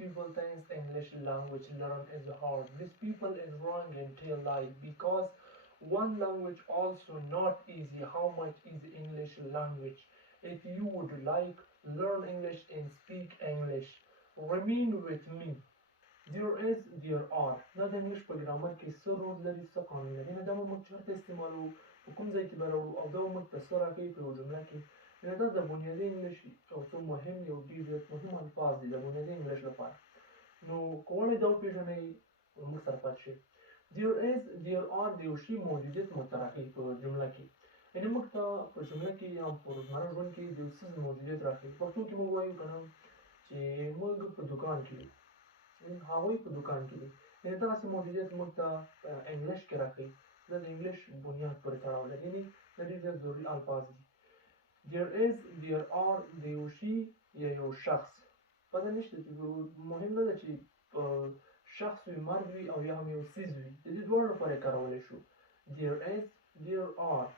people thinks English language learn is hard. This people is wrong and tell lie because one language also not easy. How much is English language? If you would like learn English and speak English, remain with me. There is, there are. دا د انګلیش په ګرامر کې څه رول لري، څه قانون لري. دا به موږ چېرته استعمالوو، په کوم ځای کې به راوړو، او دا به موږ ته څه راکوي په یوه جمله کې. دا د بنیادي انګلیش یو څو مهم یو ډېر زیات مهم الفاظ دي د بنیادي انګلیش لپاره. نو که غواړئ دا وپېژنئ موږ سره پاتې شئ. There is, there are د یو شي موجودیت متراکي په جمله کې. یعنې موږ ته په جمله کې یا په روزمره ژوند کې د یو څه موجودیت راښيي. پښتو کې موږ وایو که نه چې موږ په دوکان کې یو، هغوی په دوکان کې دي. یعنې دغسې موجودیت موږ ته په انګلیش کې راښيي. دا د انګلیش بنیاد پورې تړاو لري. یعنې دا ډېر زیات ضروري الفاظ دي. There is, there are د یو شي یا یو شخص. پته نشته چې مهم نه ده چې شخص وي، مرد وي او یا هم یو څیز وي. د دې دواړو لپاره یې کارولی شو. There is, there are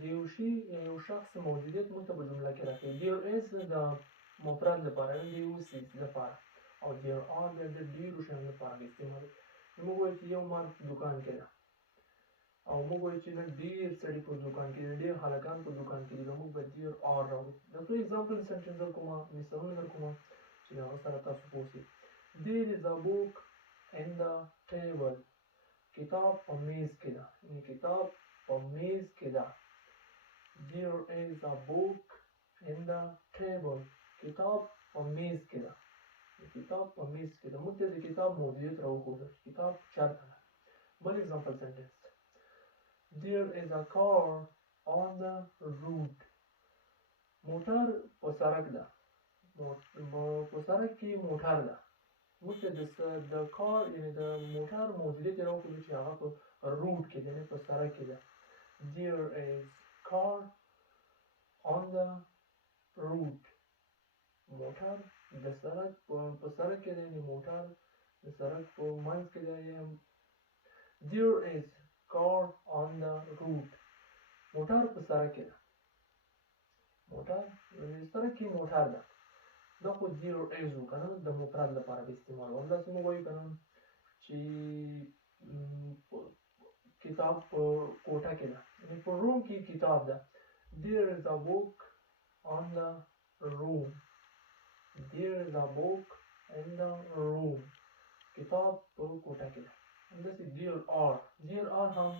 د یو شي یا یو شخص موجودیت موږ ته په جمله کې راښيي. There is د مفرد لپاره، د یو څیز لپاره، او there are د ډېرو شیانو لپاره استعمالوي. نو موږ وایو چې یو مرد دوکان کې ده، او موږ وایو چې نن ډېر سړي په دوکان کې دي، ډېر هلکان په دوکان کې دي. نو موږ به there are راوړو. دا څو اگزامپل سنټنس در کومه، مثالونه در کومه چې د هغه سره تاسو پوه شئ. There is a book in the table. کتاب په میز کې ده، یعنې کتاب په میز کې ده. There is a book in the table. کتاب په میز کې ده. کتاب په میز کې ده. موږ ته د کتاب موجودیت راوښودل، کتاب چېرته ده. بل اگزامپل سنټنس. There is a car on the road. موټر په سړک ده. په سړک کې موټر ده. موږ ته د کار یعنې د موټر موجودیت یې راوښودل چې هغه په روډ کې ده، یعنې په سړک کې ده. There is car on the road. موټر د سړک په سړک کې ده، یعنې موټر د سړک په منځ کې ده. There is car on the road. موټر په سړک کې ده. موټر سړک کې موټر ده. دا خو there is و که نه، د مفرد لپاره به استعمالوو. همداسې موږ وایو که نه چې کتاب په کوټه کې ده، یعنې په روم کې کتاب ده. There is a book on the room. There is a book in the room. کتاب په کوټه کې ده. همداسې there are. there are هم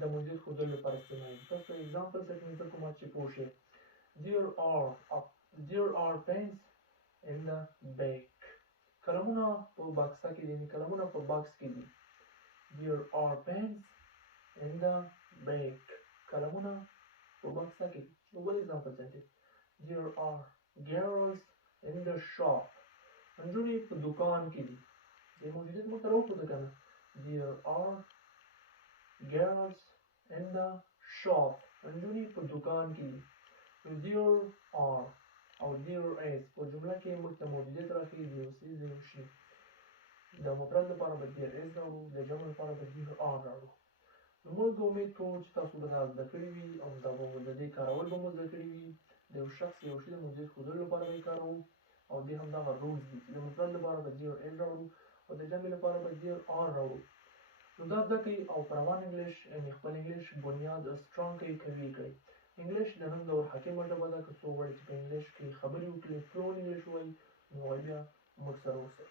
د موجودیت ښودلو لپاره استعمالېږي. تاسو اگزامپل سنټنس در کومه چې پوه شئ. There are pens in the bag. قلمونه په باکسه کې دي، یعنې قلمونه په باکس کې دي. There are pens in the bag. قلمونه په باکسه کې دي. بل اگزامپل سنټنس. There are girls in the shop. نجونې په دوکان کې دي. د موجودیت موږ ته راوښوده که نه. There are girls in the shop. نجونې په دوکان کې دي. There are او there is په جمله کې موږ ته موجودیت راښيي د یو څیز د یو شي. د مفرد لپاره به there is راوړو، د جمع لپاره به there are راوړو. نو موږ امید کوو چې تاسو به دا زده کړي وي، او دا به د دې کارول به مو زده کړي وي. د یو شخص یو شي د موجودیت ښودلو لپاره به یې کاروو، او دې همدغه رولز دي چې د مفرد لپاره به there is راوړو، او د جمع لپاره به there are راوړو. نو دا زده کړئ او په روان انګلیش یعنې خپل انګلیش بنیاد سټرانګ کړئ، قوي کړئ. انګلیش د نن دور حاکمه ژبه ده. که څوک غواړي چې په انګلیش کې خبرې وکړي، فلوئنټ انګلیش ووایي، نو هغوی بیا موږ سره اوسئ.